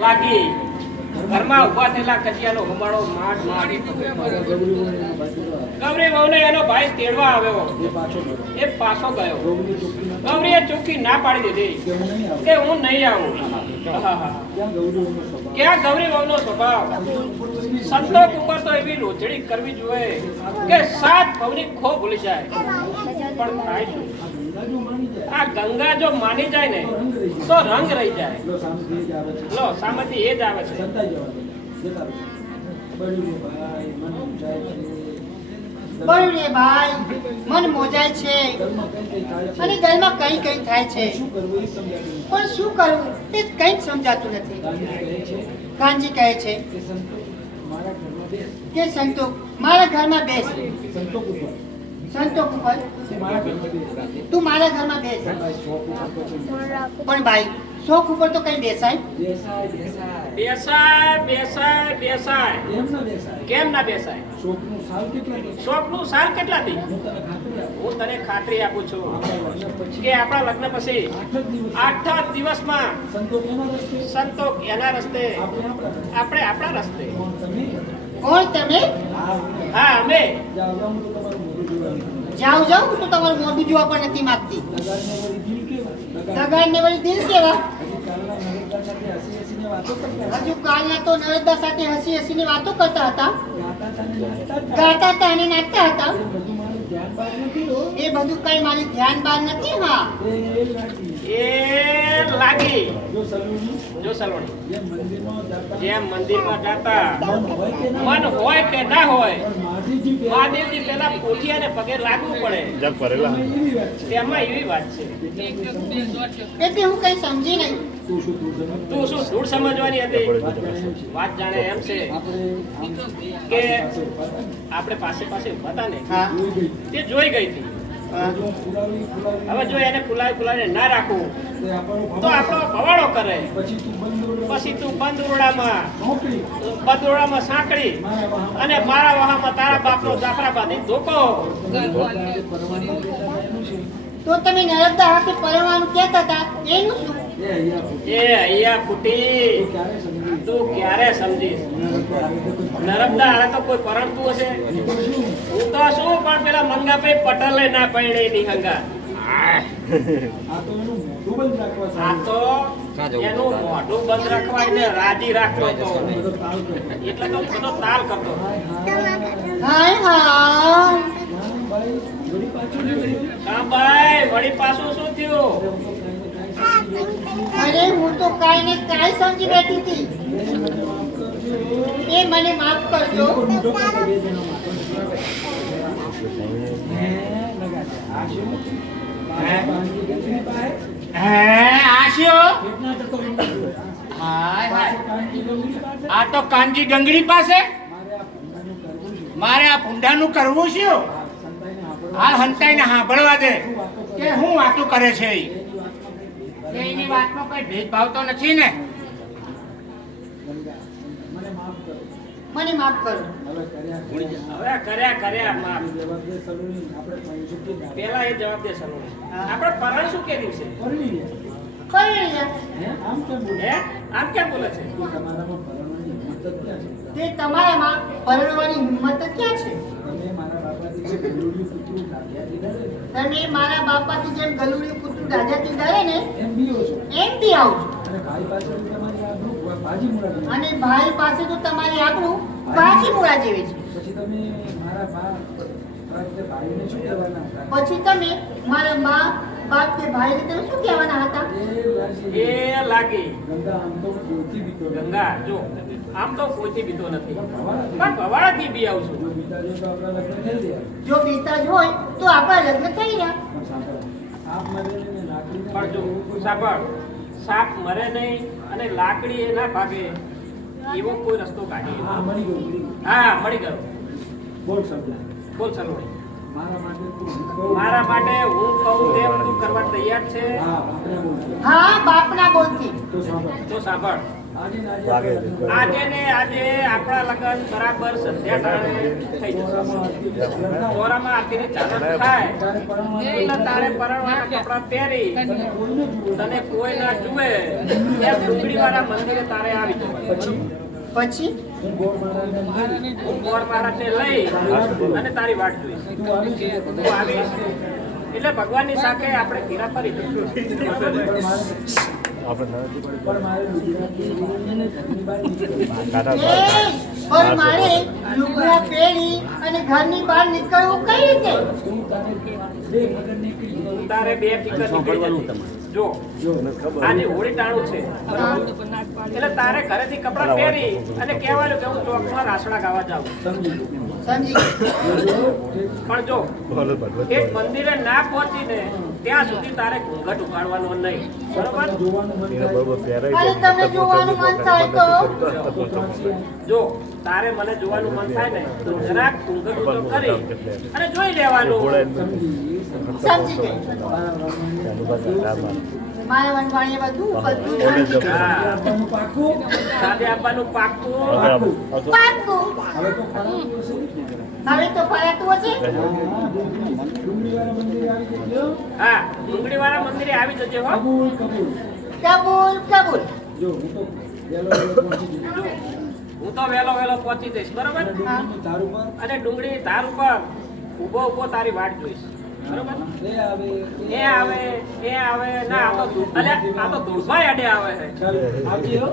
લાગી ઘરમાં ઉભા થયેલા કજિયાનો હમાળો માડ માડ ગૌરી વહુને એનો ભાઈ તેડવા આવ્યો એ પાછો ગયો ગૌરીએ ચોખ્ખી ના પાડી દીધી કે હું નહીં આવું ક્યાં ગૌરી વહુનો સ્વભાવ સંતોષ ઉપર તો એવી રોજડી કરવી જોઈએ કે સાત ભવની ખો ભૂલી જાય પણ થાય શું આ ગંગા જો માની જાય ને તો રંગ રહી જાય લો સામેથી એ જ આવે છે બળું રે ભાઈ મન મોજાય છે અને ઘરમાં કઈ કઈ થાય છે પણ શું કરવું તે કઈ જ સમજાતું નથી કાનજી કહે છે કે સંતોષ મારા ઘરમાં બેસ સંતોષ ઉપર તું મારા ઘરમાં બેસ પણ ભાઈ શોખ ઉપર તો કઈ બેસાય બેસાય બેસાય બેસાય કેમ ના બેસાય શોખનું સાલ કેટલા દી હું તને ખાતરી આપું છું કે આપણા લગ્ન પછી 8 દિવસમાં સંતોષ એના રસ્તે આપણે આપણા રસ્તે કોણ તમે હા અમે જાઉં જાઉં તો તમારું મોઢું જોવા પણ નથી માંગતી દગાડને વળી દિલ કેવા હજુ કાલના તો નર્મદા સાથે હસી હસીને વાતો કરતા હતા ગાતા હતા અને નાચતા હતા એ બધું કઈ મારી ધ્યાન બાર નથી હા એ લાગી જો સલોણી જેમ મંદિરમાં જાતા મન હોય કે ના હોય મહાદેવજી પેલા કોઠિયાને પગે લાગવું પડે તેમાં એવી વાત છે એટલે હું કઈ સમજી નહીં તું શું ધૂળ સમજવાની હતી વાત જાણે એમ છે કે આપણે પાસે પાસે ઉભા હતા ને તે જોઈ ગઈ હતી હવે જો એને ફુલાવીને ના રાખવું તો આપણો ભવાડો કરે પછી તું બંધ ઓરડામાં સાંકળી અને મારા વહામાં તારા બાપનો દાખલા બાંધી ધોકો તો તમે નર્મદા હાથે પરણવાનું કહેતા હતા એનું શું એ અહીંયા ફૂટી તું ક્યારે સમજીશ નર્મદા હારે તો કોઈ પરણતું હશે હું તો શું પણ પેલા મંગાભાઈ પટેલે ના પરણે ની હંગા આ તો એનું મોઢું બંધ રાખવા એટલે રાજી રાખતો હતો એટલે તો બધો તાલ કરતો હાય હાય હા ભાઈ વળી પાછું શું થયું અરે હું તો કાઈ ને કાઈ સમજી બેઠી હતી એ મને માફ કરજો આ તો કાનજી ગંગડી પાસે મારે આ પુંડાનું કરવું છે હાલ હંતાઈને સાંભળવા દે કે હું વાતો કરે છે એની વાતમાં કઈ ભેદભાવ તો નથી ને મને માફ કરો હવે કર્યા માફ પેલા એ જવાબ દે સલોની આપણે પરણ શું કે દિવસે કરી હે આમ કેમ બોલે છે તે તમારામાં પરણવાની હિંમત જ ક્યાં છે તમે મારા બાપાથી જેમ ગલુડિયું કૂતરું દાદાથી ડરે ને એમ બી આવું અને ભાઈ પાસે તો તમારી આબરૂ બાજી મુળા જેવી છે પછી તમે મારા મા બાપ કે ભાઈને તમે શું કહેવાના હતા એ લાગી ગંગા જો આમ તો કોઈથી બીતો નથી પણ ભવાડાથી બી આવું છું જો બીતા જ હોય તો આપણા લગ્ન થઈ ગયા પણ જો સાંભળ સાપ મરે નહીં અને લાકડી એ ના ભાગે એવો કોઈ રસ્તો કાઢી હા મળી ગયો બોલ સલોની મારા માટે હું કહું તેમ તું કરવા તૈયાર છે હા બાપના બોલથી તો સાંભળ આજે ને આજે આપણા લગન બરાબર સંધ્યા ટાણે થઈ જશે. ચોરામાં આરતીની ચાલત થાય એટલે તારે પરણવાના કપડાં પહેરી તને કોઈ ના જુએ એમ ડુંગળીવાળા મંદિરે તારે આવી જવાનું. પછી હું ગોળ મહારાજને લઈ અને તારી વાટ જોઈશ. તું આવીશ એટલે ભગવાનની સાથે આપણે ઘીરા ફરી જઈશું. પણ મારે લુગડા પહેરી અને ઘરની બહાર નીકળવું કઈ રીતે? તારે બે ટીકર નીકળી જશે. જો આજે હોળી ટાણું છે એટલે તારે ઘરેથી કપડાં પહેરી અને કહેવાનું કે હું ચોકમાં રાસડા ગાવા જાઉં. સમજી પણ જો એક મંદિરે ના પહોંચીને ત્યાં સુધી તારે ઘૂંઘટ ઉગાડવાનો નહીં. બરોબર? અને તમને જોવાનું મન થાય તો જો તારે મને જોવાનું મન થાય ને તો જરાક ઘૂંઘટ ઊંચો કરી અને જોઈ લેવાનું. સમજી ગઈ. મારા વનવાણીએ બધું સમજી ગઈ. સાથે આપવાનું પાક્કું. પાક્કું. હવે તો ફરાતું હશે. હા, ડુંગળીવાળા મંદિરે આવી જજે હો. કબૂલ કબૂલ. હું તો વહેલો પહોંચી જઈશ. બરોબર? અને ડુંગળી ધાર ઉપર ઊભો તારી વાટ જોઈશ. બરોબર? એ આવે ના આ તો ધૂળભાઈ આડે આવે છે. ચાલ આવજે હો.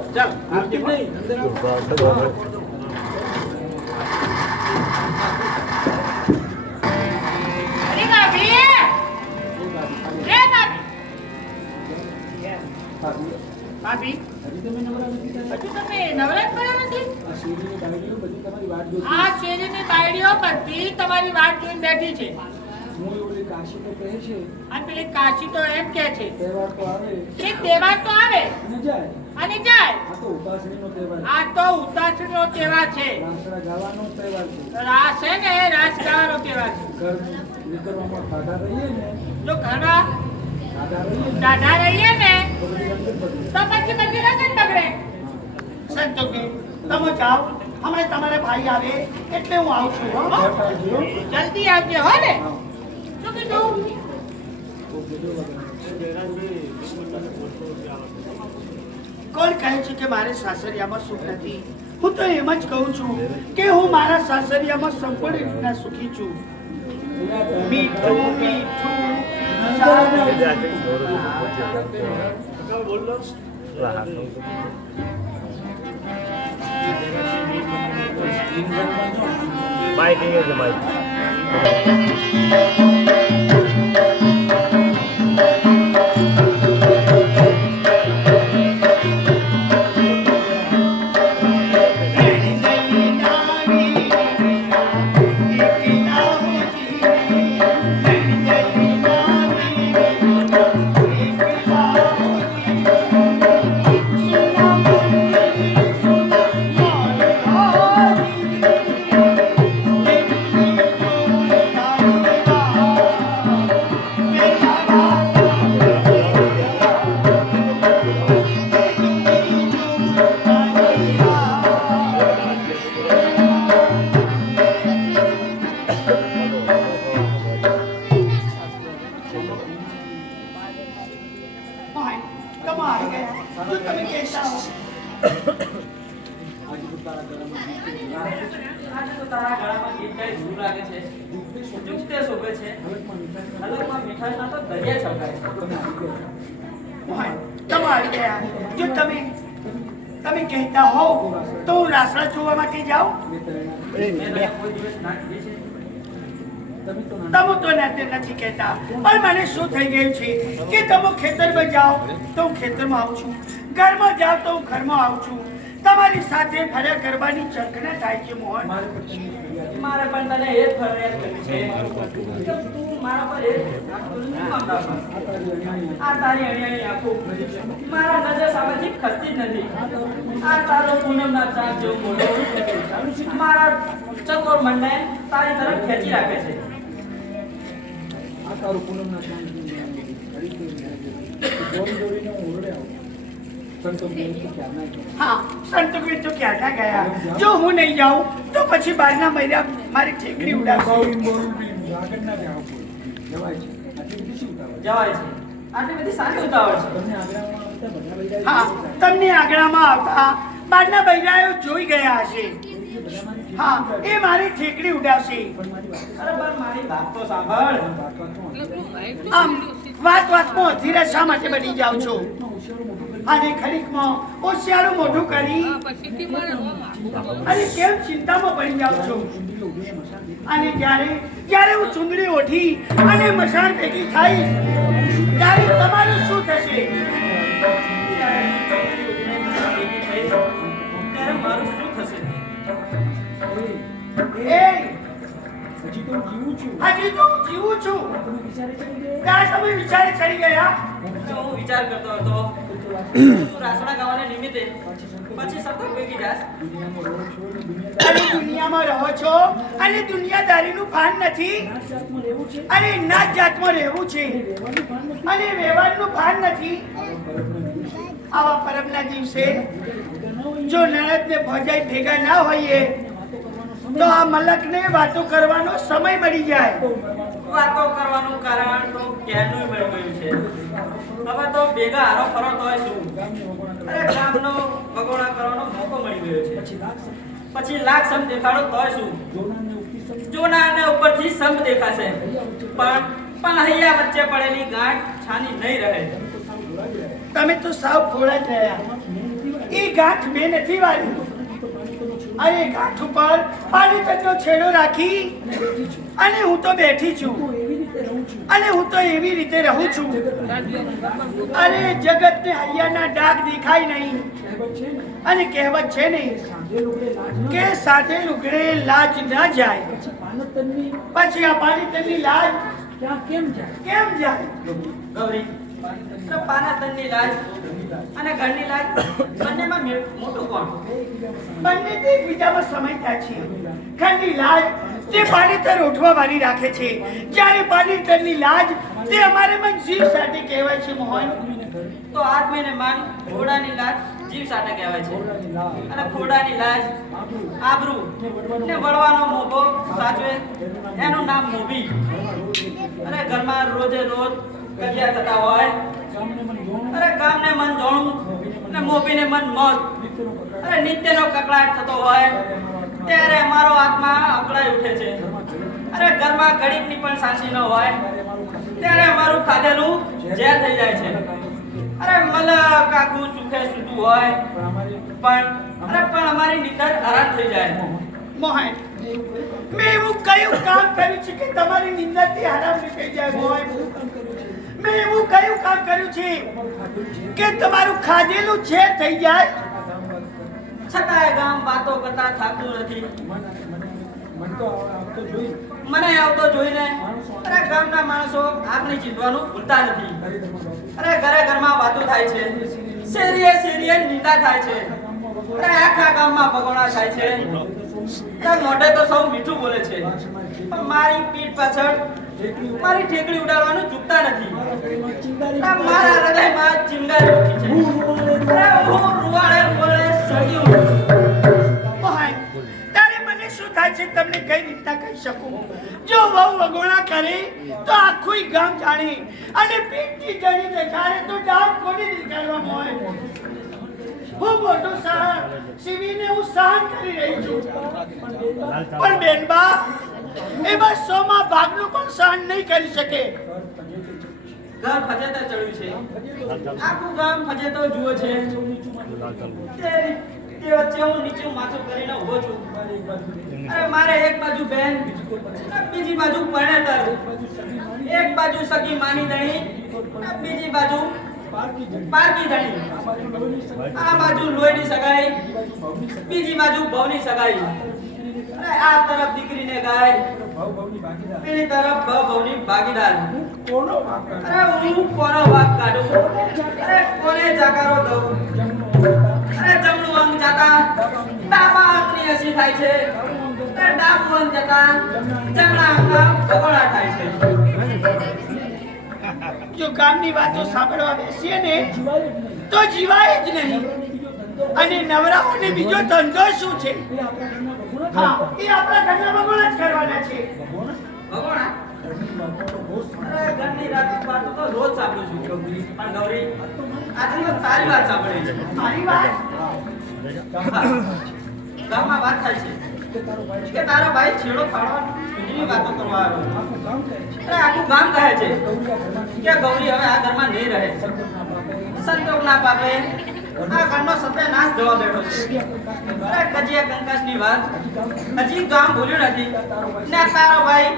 ભાભી હજુ તમે નવરાત પડ્યા નથી? આ શેરીની બાયડીઓ બધી તમારી વાટ જોઈને બેઠી છે. અને પેલી કાશી તો એમ કે છે કે તહેવાર તો આવે અને જાય. આ તો ઉતાસણીનો તહેવાર છે. રાસ છે ને રાસ ગાવાનો તહેવાર છે. જો ઘરમાં દાદા રહીએ ને તો પછી બધી રગત બગડે. સંતોષી તમે જાઓ, હમણાં તમારા ભાઈ આવે એટલે હું આવું છું. જલ્દી આવજે હો ને. શું કીધું? કોણ કહે છે કે મારે સાસરિયામાં સુખ નથી? હું તો એમ જ કહું છું કે હું મારા સાસરિયામાં સંપૂર્ણ રીતના સુખી છું. મીઠું મીઠું Mike, here's the mic. જો તમે કહેતા હો તો હું રાસડા જોવા માટે જાઉં. તમે તો નથી કહેતા, પણ મને શું થઈ ગયું છે કે તમે ખેતરમાં જાઓ તો હું ખેતરમાં આવું છું, ઘરમાં જાઓ તો હું ઘરમાં આવું છું. તમારી સાથે ફર્યા કરવાની ચર્ચા થાય છે. મોહન, મારે પણ તને એ જ ફરિયાદ કરવી છે કે તું મારા પર આ તારી અણિયાની આંખો મારા નજર સામેથી ખસતી જ નથી. આ તારો પૂનમના ચાંદ જેવો મોઢો મારા ચકોર મનને તારી તરફ ખેંચી રાખે છે. આ તારો પૂનમના ચાંદ હા સંતોષ તો ક્યાં ગયા? જો હું નહીં જાઉં તો પછી બહારના મહિના મારી ઠેકડી ઉડાવશે. જવાય છે. આટલી બધી સારી ઉતાવળ છે. હા તમને આંગણામાં આવતા બહારના બૈરાઓ જોઈ ગયા હશે. હા એ મારી ઠેકડી ઉડાવશે. અરે પણ મારી વાત તો સાંભળ. આમ વાત વાતમાં અધીરા શા માટે બની જાઓ છો? અને ખરીકમાં હોશિયારું મોઢું કરી અને કેમ ચિંતામાં પડી જાઓ છો? અને જ્યારે હું ચુંદડી ઓઢી અને મસાણ ભેગી થઈશ ત્યારે તમારું શું થશે? ત્યારે મારું શું થશે? એ હજી તો હું જીવું છું. ત્યાં તમે વિચારે ચડી ગયા? જો હું વિચાર કરતો હતો તું રાસડા ગાવાના નિમિત્તે પછી સતત ભેગી જાસ. અને દુનિયામાં રહો છો અને દુનિયાદારીનું ભાન નથી અને નાત જાતમાં રહેવું છે અને વ્યવહારનું ભાન નથી. આવા પરમના દિવસે જો નણંદ ને ભોજાઈ ભેગા ના હોઈએ તો આ મલકને વાતો કરવાનો સમય મળી જાય. વાતો કરવાનું કારણ તો ક્યારનું મળી ગયું છે. હવે તો ભેગા હારો ફરો તોય શું? અરે ગામનો ભગોડા કરવાનો મોકો મળી ગયો છે. પછી લાખ સમ દેખાડો તોય શું? જોનારને ઉપરથી સમ દેખાશે પણ હૈયા વચ્ચે પડેલી ગાંઠ છાની નહીં રહે. તમે તો સાવ ખોળા જ રહ્યા. એ ગાંઠ મેં નથી વાળી. અરે ગાંઠ ઉપર પાણીતરનો છેડો રાખી અને હું તો બેઠી છું અને હું તો એવી રીતે રહું છું. અરે જગતને હૈયાના ડાઘ દેખાય નહીં અને કહેવત છે નહીં કે સાથે લુગડે લાજ ના જાય. પછી આ પાણીતરની લાજ કેમ જાય? ગૌરી તો પાનાતનની લાજ અને ઘરની લાજ બંનેમાં મોટું કોણ? બંને તે એકબીજામાં સમજતા છે. ઘરની લાજ તે પાણીતર ઉઠવા વાળી રાખે છે, જ્યારે પાણીતરની લાજ તે અમારે મન જીવ સાથે કહેવાય છે. મોહન તો આદમીને માન ઘોડાની લાજ જીવ સાથે કહેવાય છે અને ઘોડાની લાજ આબરૂ ને વળવાનો મોભો સાચવે એનું નામ મોભી. અને ઘરમાં રોજે રોજ કજિયા થતા હોય. અરે ગામને મન જોણું ને મોભીને મન મોત. અરે નિત્યનો કકળાટ થતો હોય ત્યારે મારો આત્મા અકળાઈ ઉઠે છે. અરે ઘરમાં ઘડીકની પણ શાંતિ ન હોય ત્યારે મારું ખાધેલું ઝેર થઈ જાય છે. અરે મલક આખું સુખે સૂતું હોય પણ અમારી નિંદર આરામ થઈ જાય. મોહન મેં એવું કયું કામ કર્યું છે કે તમારી નિંદરથી આરામ થઈ જાય? મોહન મેં એવું કયું કામ કર્યું છે કે તમારું ખાધેલું ઝેર થઈ જાય? છતાંય ગામ વાતો કરતા થાકતું નથી. મને આવતો જોઈને અરે ગામના માણસો આપને ચીંધવાનું ભૂલતા નથી. અરે ઘરે ઘરમાં વાતો થાય છે, શેરીએ નિંદા થાય છે. અરે આખા ગામમાં ભગોડા થાય છે. મોઢે તો સૌ મીઠું બોલે છે પણ મારી પીઠ પાછળ મારી ઠેકડી ઉડાડવાનું ચૂકતા નથી. મારા હૃદયમાં ચિંગારી ઉઠી છે. હું રૂવાડે સળગી ઉઠું. મોહન તારે મને શું થાય છે તમને કઈ રીતના કહી શકું? જો વહુ વગોણા કરે તો આખું ગામ જાણે અને પીઠથી જણી દેખાડે તો ડાઘ કોને દેખાડવા? મોહન હું મોટો સહન સીવીને હું સહન કરી રહી છું પણ બેનબા એ બસ 100માં ભાગનું પણ સહન નહીં કરી શકે. ઘર ફજેતા ચડ્યું છે, આખું ગામ ફજેતો જુએ છે. તે વચ્ચે હું નીચું માથું કરીને ઊભો છું. અરે મારે એક બાજુ બેન બીજી બાજુ પરણેતર, એક બાજુ સગી માની ધણી બીજી બાજુ પારકી ધણી. આ બાજુ લોહીની સગાઈ, બીજી બાજુ ભવની સગાઈ. અરે આ તરફ દીકરીને ગાય, પેલી તરફ ભવની ભાગીદાર. અરે હું કોનો વાક કાઢું? અરે કોને જાકારો દઉં? અરે જમણું અંગ જતા ડાબા અંગની હસી થાય છે. અરે ડાબું અંગ જતા જમણા અંગના ભગોડા થાય છે. જો ગામની વાતો સાંભળવા બેસીએ ને તો જીવાય જ નહીં. અને નવરાઓને બીજો ધંધો શું છે? હા, એ આપણા ઘરના ભગવાન જ કરવાના છે. ભગવાન અરે ઘરની વાતો તો રોજ સાંભળું છું પણ ગૌરી આજે તો તારી વાત સાંભળી છે. મારી વાત ગામમાં વાત થાય છે કે તારો ભાઈ છેડો પાડવા સુધીની વાતો કરવા આવ્યો. અરે આખું ગામ કહે છે કે ગૌરી હવે આ ઘરમાં નહીં રહે. સંતોષના પાપે આ ઘરનો સત્યનાશ થવા બેઠો છે. અરે કજિયા કંકાસની વાત હજી ગામ ભૂલ્યું નથી ને તારો ભાઈ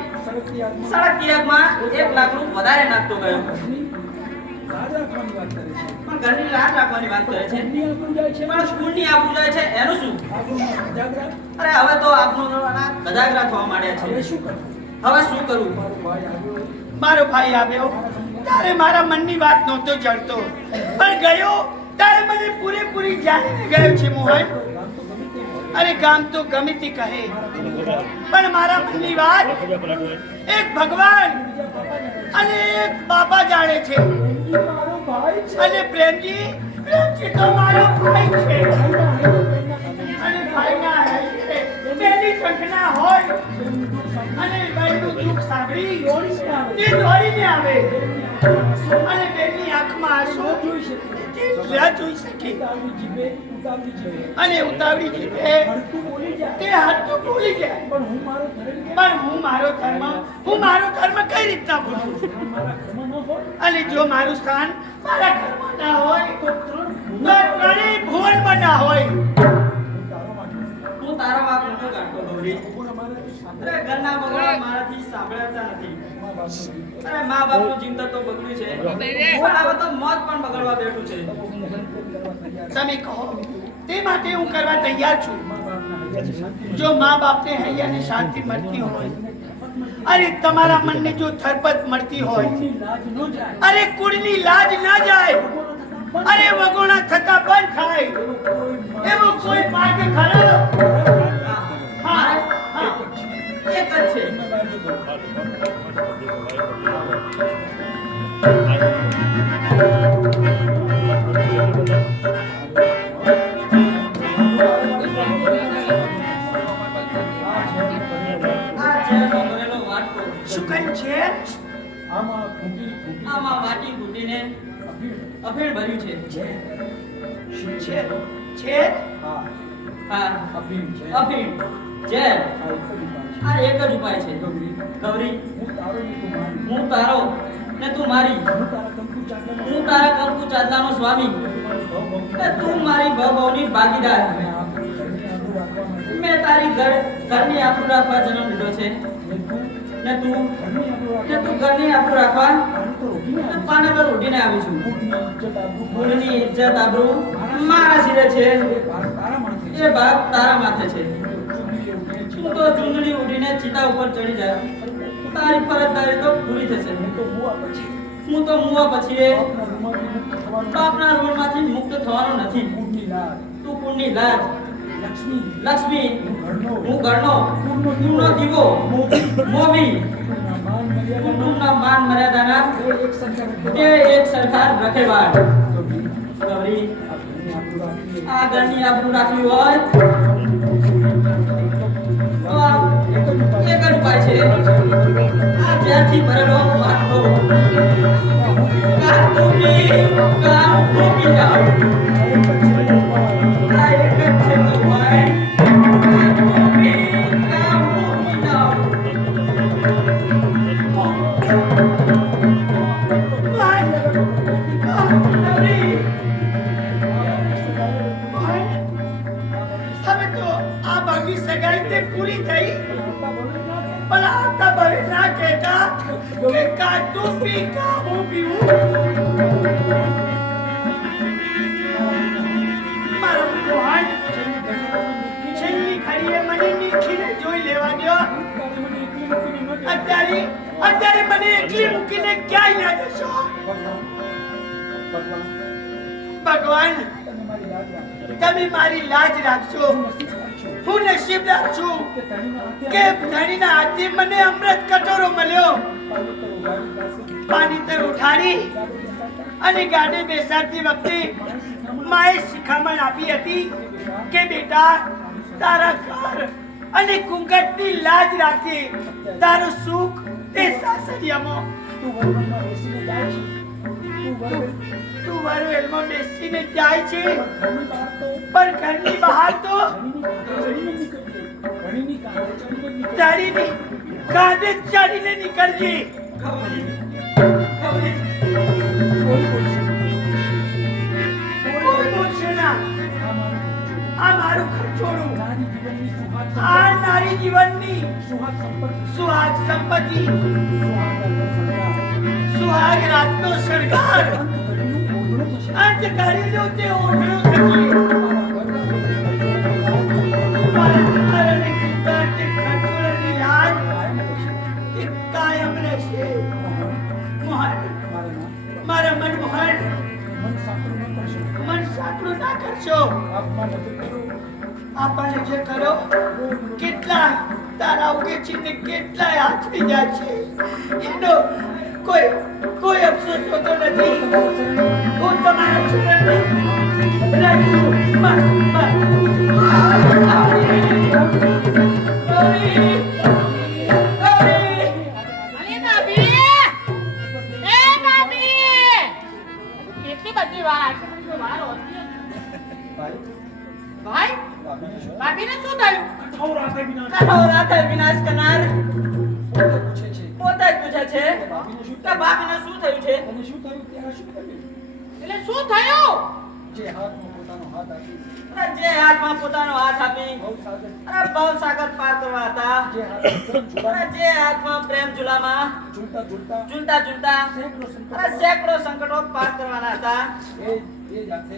સડક તિયાગમાં 1 લાખ રૂપિયા વધારે નાખતો ગયો. પણ ઘરની લાજ રાખવાની વાત કરે છે પણ સ્કૂલની આબરૂ જાય છે એનું શું? અરે હવે તો આપનું ગજાગરા થવા માંડ્યા છે. હવે શું કરું? મારો ભાઈ આવ્યો ત્યારે મારા મનની વાત નહોતો જડતો પણ ગયો ત્યારે મને પૂરેપૂરી જાણીને ગયો છે મોહન. અરે ગામ તો ગમે તે કહે પણ મારા મનની વાત એક ભગવાન અને એક બાપા જાણે છે. અને પ્રેમજી તો મારો ભાઈ છે. અને ભાઈના હૈયે તેની સંખના હોય અને ભાઈનું દુઃખ સાંભળી તે દોડીને આવે અને તેની આંખમાં આંસુ તે જોઈ શકે અને ઉતાવળી જીભે તે હાથું બોલી જાય. પણ હું મારો ધર્મ કઈ રીતના ભૂલું? અને જો મારું સ્થાન મારા ઘરમાં ના હોય તો ત્રણેય ભુવનમાં ના હોય. હું તારો બાપ નતો કાઢતો ગૌરી. અરે ઘરના બગડા મારાથી સાંભળાતા નથી. અરે મા બાપનું જીવતર તો બગડ્યું છે પણ હવે તો મોત પણ બગડવા બેઠું છે. તમે કહો તે માટે હું કરવા તૈયાર છું. જો મા બાપને હૈયાને શાંતિ મળતી હોય અરે તમારા મનને જો થરપત મળતી હોય અરે કુળની લાજ ના જાય અરે વગોણા થતા બંધ થાય એવો કોઈ માર્ગ ખરો? હા હા એક જ છે. શું કહ્યું છે? આમાં વાટી ઘૂંટીને અફીણ ભર્યું છે. છે હા અફીણ ઝેર. આ એક જ ઉપાય છે ગૌરી. હું તારો ને તું મારી. હું તારા કંકુ ચાંદલાનો સ્વામી ને તું મારી ભવભવની ભાગીદાર. મેં તારી ઘરની આબરૂ રાખવા જન્મ લીધો છે ને તું ઘરની આબરૂ રાખવા પાને પર ઉઠીને આવી છું. ભૂલની ઇજ્જત આબરૂ મારા સિરે છે એ ભાગ તારા માથે છે. તું તો ચૂંદડી ઉઠીને ચિતા ઉપર ચડી જાય તારી ફરજદારી તો પૂરી થશે. હું તો મુવા પછી બાપના ઋણમાંથી મુક્ત થવાનો નથી. તું પુણ્યની લાજ લક્ષ્મી હું ઘરનો કુળનો દીવો મોભી કુટુંબના માન મર્યાદાના તે એક સરકાર રખેવાળ. ગૌરી આ ઘરની આબરૂ રાખવી હોય તો એક જ ઉપાય છે. આ ઝેરથી ભરેલો વાટકો કાટુપી જાઓ. આ એક જ છે તો ઉપાય. કાટુપી જાઓ. હવે તો આ ભાગી સગાઈ તે પૂરી થઈ પણ આવતા ભલે ના કહેતા કે કાચું પી કા હું પીવું. મારો ભગવાન છેલ્લી ઘડીએ મને નીચીને જોઈ લેવા દો. અત્યારે મને એકલી મૂકીને ક્યાંય ના જશો. ભગવાન તમે મારી લાજ રાખજો. હું નસીબદાર છું કે ધણીના હાથે મને અમૃત કટોરો મળ્યો. પાણી તર ઉઠાડી અને ગાડી બેસાડતી વખતે માએ શિખામણ આપી હતી કે બેટા તારા ઘર અને કુંકટની લાજ રાખી તારું સુખ તે સાસરિયામાં તું વરવેલમાં બેસીને જાય છે પણ ઘરની બહાર તો ચડીને કાંધે ચડીને નીકળજે. કોઈ બોલશે ના. આ મારું ખર્ચોડું, આ નારી જીવનની સુહાગ સંપત્તિ, સુહાગ રાતનો શણગાર, અંત કરી દો તે ઓઢણો થકી. મારા ઘર અને કુંકટ તે ખર્ચોડાની લાજ તે કાયમ રહેશે. મોહન, મારા મનમોહન, મન સાંકળું ના કરશો. આપણને જે કરો કેટલા તારા ઉગે છે ને કેટલાય હાથવી જાય છે એનો કોઈ અફસોસ હોતો નથી. હું તમારા ચરણને કેટલી બધી વાત. ભાઈ ભાભીને શું થયું? કઠોરાતે વિનાશ કરનાર પોતે જ પૂછે છે કે ભાભીને શું થયું છે? એટલે શું થયું? અરે જે હાથમાં પોતાનો હાથ આપી અરે ભવસાગર પાર કરવા હતા, અરે જે હાથમાં પ્રેમ ઝુલામાં ઝૂલતા ઝૂલતા અરે સેંકડો સંકટો પાર કરવાના હતા, એ જાતે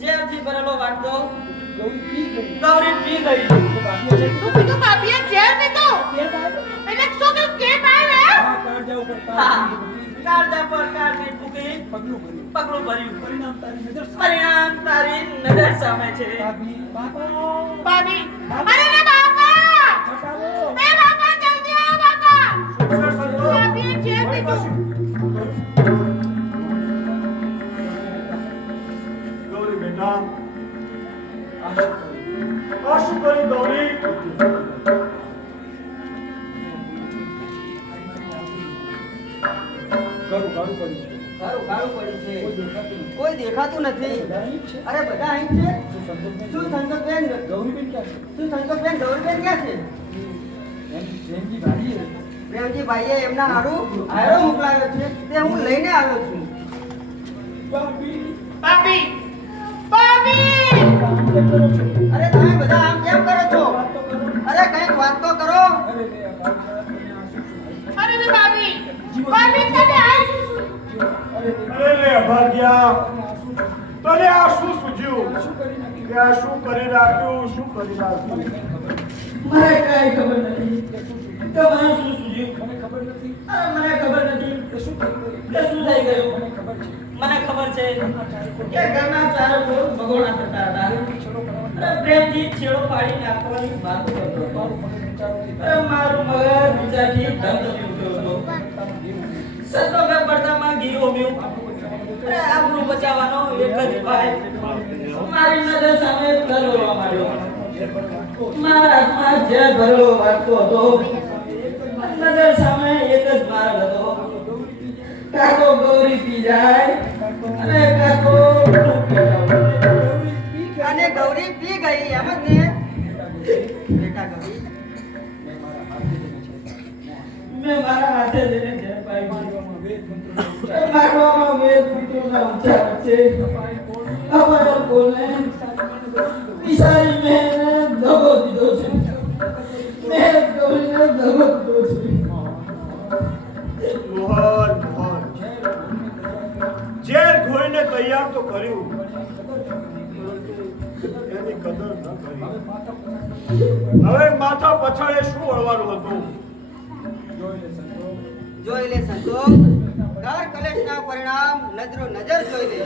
ઝેરથી ભરેલો વાટકો ગૌરી પી ગઈ. શું કીધું? ભાભીએ ઝેર પીધું? એટલે શું કીધું? કેમ આવ્યો? હા, કાળજા પર કાળજી ફૂકી પગલું ભર્યું. પરિણામ તારી નજર સામે છે. ભાભી, અરે રે બાપા! એ બાપા જલ્દી આવો બાપા! ભાભીએ ઝેર પીધું. ગૌરી બેટા, આ શું કરી ગૌરી? ગાળું પડ્યું છે. કોઈ દેખાતું નથી. અરે બધા અહીં છે. શું સંતોષબેન ગૌરીબેન ક્યાં છે? પ્રેમજી ભાઈએ એમના હારું આયરો મોકલાવ્યો છે તે હું લઈને આવ્યો છું. ભાભી! ભાભી! અરે તમે બધા આમ કેમ કરો છો? અરે કંઈક વાત તો કરો. અરે રે ભાભી! ભાભી તને આ શું? અરે રે અભાગ્યા, તને આ શું સૂઝ્યું? કે આ શું કરી રાખ્યું? શું કરી રાખ્યું? મને કઈ ખબર નથી કે મને શું સૂઝ્યું. અરે મને ખબર નથી કે શું થઈ ગયું. મને ખબર છે કે ઘરના ચારો કોર ભગોળા થતા હતા. અરે પ્રેમથી છેડો પાડી નાખવાની વાત કરતો હતો. અરે મારું મગજ વિચારથી ધમધમી ઉઠ્યો હતો. સતો કે પડદામાં ઘી હોમ્યું. અરે આબરૂ બચાવવાનો એક જ ઉપાય મારી નજર સામે ગલોવા માંડ્યો. મારા હાથમાં ઝેર ભરેલો વાટકો હતો. નજર સામે એક જ માર્ગ હતો, કાકો ગૌરી પી જાય અને કાકો અને ગૌરી પી ગઈ એમ જ ને બેટા. ગૌરી મેં મારા હાથે લઈને ઝેર પાઈ મારવામાં વેદ મંત્રોના ઉચ્ચાર છે. અમારા કોને વિચારી મેં દગો દીધો છે. મેં ગૌરીને દગો દીધો છે. મોહન, મોહન, ઝેર ઘોરીને તૈયાર તો કર્યું, એની કદર ન કરી. હવે માથા પછાડે શું વળવાનું હતું? જોઈ લે સંતો, ઘર કલેશના પરિણામ નજરો નજર જોઈ લે.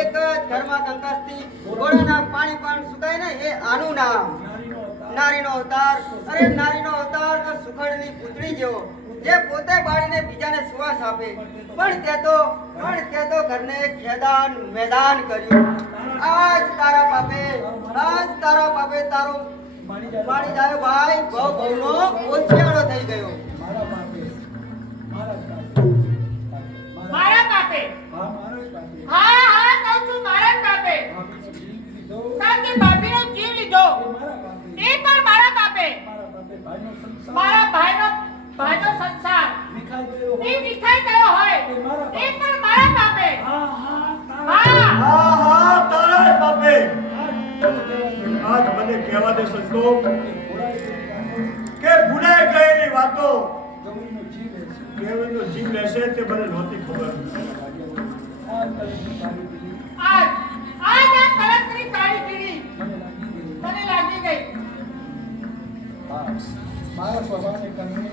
એક જ ઘરમાં કંકાસથી ઘોડાના પાણી પણ સુકાય ને એ આનું નામ નારીનો અવતાર. અરે નારીનો અવતાર તો સુખડની પૂતળી જેવો જે પોતે બાળીને બીજાને શ્વાસ આપે, પણ તે તો ઘરને મેદાન કર્યું. આજ તારા પાપે તારો બાળી જાય ભાઈ, બહુનો ઓછિયાળો થઈ ગયો. મારા પાપે હા કહું છું, મારા પાપે કારણ કે ભાભીનો જીવ લીધો એ પણ મારા પાપે. મારા ભાઈનો સંસાર એ વિખાઈ ગયો હોય એ પણ મારા પાપે. હા તારા બાપે. આજ મને કહેવા દે સંતોષ કે ભૂલાઈ ગયેલી વાતો કેવલનો જીવ લેશે તે મને નહોતી ખબર. આજ આ કલંકની કાળી પીળી મને લાગી ગઈ. મારા સ્વભાવને કારણે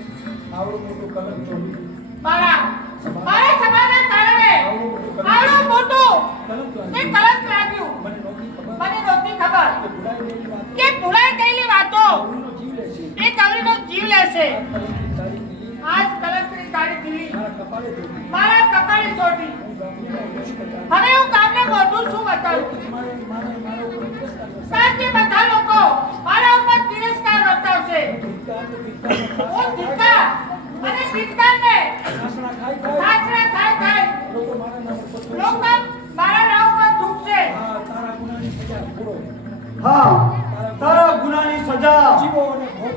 આવડું મોટું કલંક ચોર્યું. મારા સ્વભાવના કારણે આવડું મોટું તે કલંક લાગ્યું. મને નહોતી ખબર કે ભૂલાઈ ગયેલી વાતો એ કવરીનો જીવ લેશે. આજ કલંકની કાળી પીળી મારા કપાળે ચોટી. હવે હું ગામને મોઢું શું બતાવું? કારણ કે બધા લોકો મારા ઉપર તિરસ્કાર વર્તાવશે. હું ધિક્કાર અને ધિક્કારને સાસરા ખાય લોકો મારા નામ પર થૂકશે. હા તારા ગુનાની સજા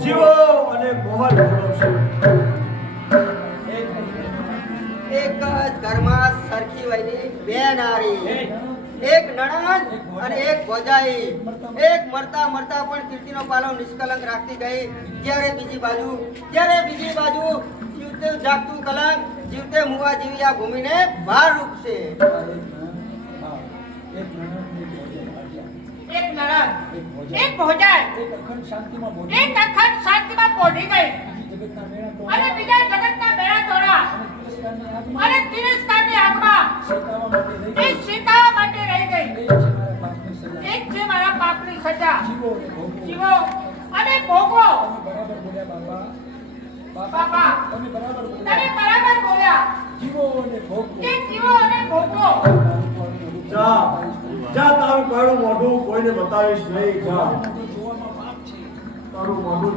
જીવો અને મોહન ભોગવશે. એક જ ઘરમાં સરખી વયની બે નારી, એક નણંદ અને એક ભોજાઈ, એક મરતા પણ કીર્તિનો પાલવ નિષ્કલંક રાખતી ગઈ. જ્યારે બીજી બાજુ જીવતે જાગતું કલંક જીવતે મુવા જેવી આ ભૂમિને ભાર રૂપશે. એક નણંદ એક ભોજાઈ એક અખંડ શાંતિમાં પોઢી ગઈ અને બીજા જગતના બેડા તોડા અને તિરસ્કારની આગમાં એ શીખાવા માટે રહી ગઈ. એક છે મારા પાપની સજા. જીવો અને ભોગવો. બાપા તમે બરાબર બોલ્યા કે જીવો અને ભોગવો. જા તારું કાળું મોઢું કોઈને બતાવીશ નહીં. જા તારું મોઢું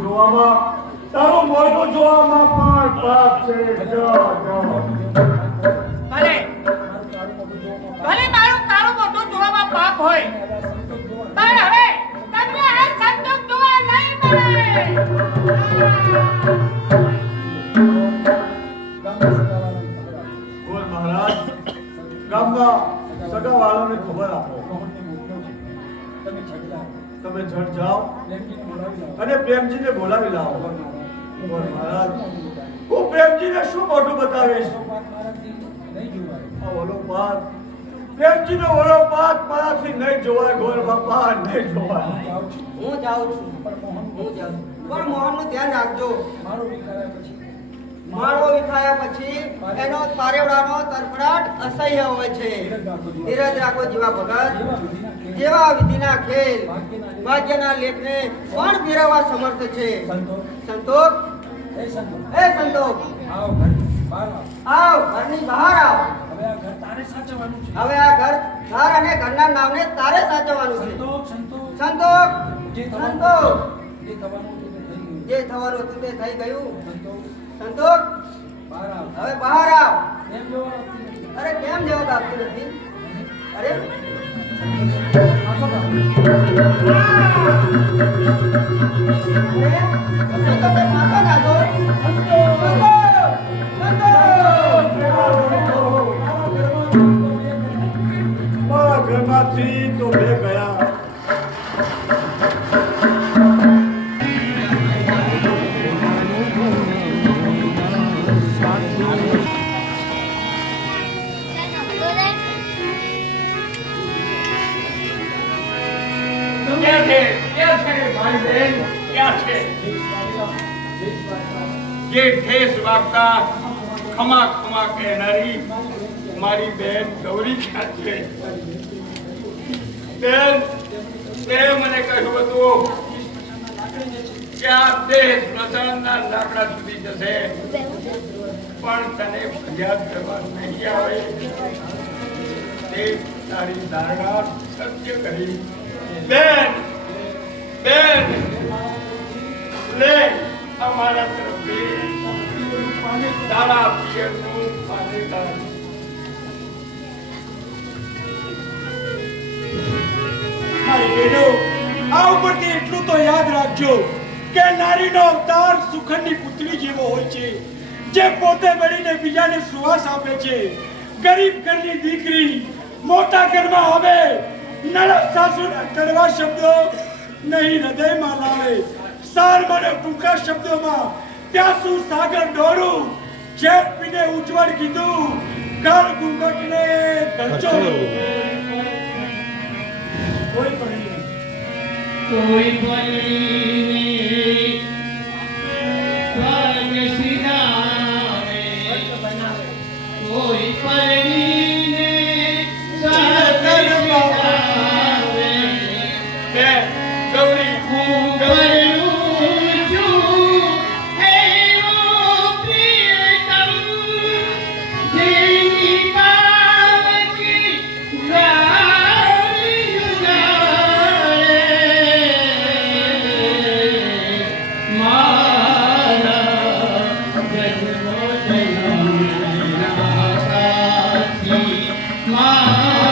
જોવામાં પણ પાપ છે. ભલે મારું કાળું મોઢું જોવામાં પાપ હોય પણ હવે તમને આ સંતોષ જોવા નહીં મળે. બોલ મહારાજ, ગામમાં સગાવાળાને ખબર આપો. તમે ઝટ જાઓ અને પ્રેમજીને બોલાવી લાવો. બોલ મહારાજ, હું પ્રેમજીને શું મોઢું બતાવીશ? આ ઓલો પાર પ્રેમજીનો ઓલો પાર મારાથી નહીં જોવાય. ગોર બાપા નહીં જોવાય. હું જાઉં છું પણ મોહનનું ધ્યાન રાખજો. માળો વિખાયા પછી એનો તારેવડાનો તરફડાટ અસહ્ય હોય છે. ધીરજ રાખો જીવા ભગત. જેવા વિધિના ખેલ ભાગ્યના લેખને પણ ફેરવવા સમર્થ છે. સંતોષ આવ ઘરની બહાર આવ. હવે આ ઘર અને ઘરના નામને તારે સાચવવાનું છે. સંતોષ જે થવાનું હતું તે થઈ ગયું. સંતોષ હવે બહાર આવ. અરે કેમ જવાબ આપતી નથી? અરે મારા ઘરમાંથી તો બે ગયા. જે ઠેસ વાગતા ખમા ખમા કહેનારી મારી બેન ગૌરી ક્યાં છે? બેન તે મને કહ્યું હતું કે આ દેહ સ્મશાનના લાકડા સુધી જશે પણ તને ફરિયાદ કરવા નહીં આવે તે તારી ધારણા સત્ય કરી. બેન બેન લે અમારા તરફથી તારા પિયરનું પાણીદાન. મારી બેનો આ ઉપરથી એટલું તો યાદ રાખજો કે નારીનો અવતાર સુખનની પુત્રી જેવો હોય છે, જે પોતે બળીને બીજાને સુવાસ આપે છે. ગરીબ ઘરની દીકરી મોટા ઘરમાં આવે, નરક સાસુના કડવા શબ્દો નહીં હૃદયમાં લાવે. સાર મને ટૂંકા શબ્દોમાં ત્યાં શું સાગર ડોરું, ઝેર પીને ઉજ્જવળ કીધું, ઘર ઘૂંઘટને ધંચો. કોઈ પણ કોઈ બની સ્વર્ગ સિધાવે, કોઈ પરણીને સ્વર્ગ સિધાવે. બે ગૌરી હું કરું છું એવો પ્રિયતમ, જેની પાવકી ગાળી ઉજાડે. મારા જન્મો જન્મના સાથી, મારા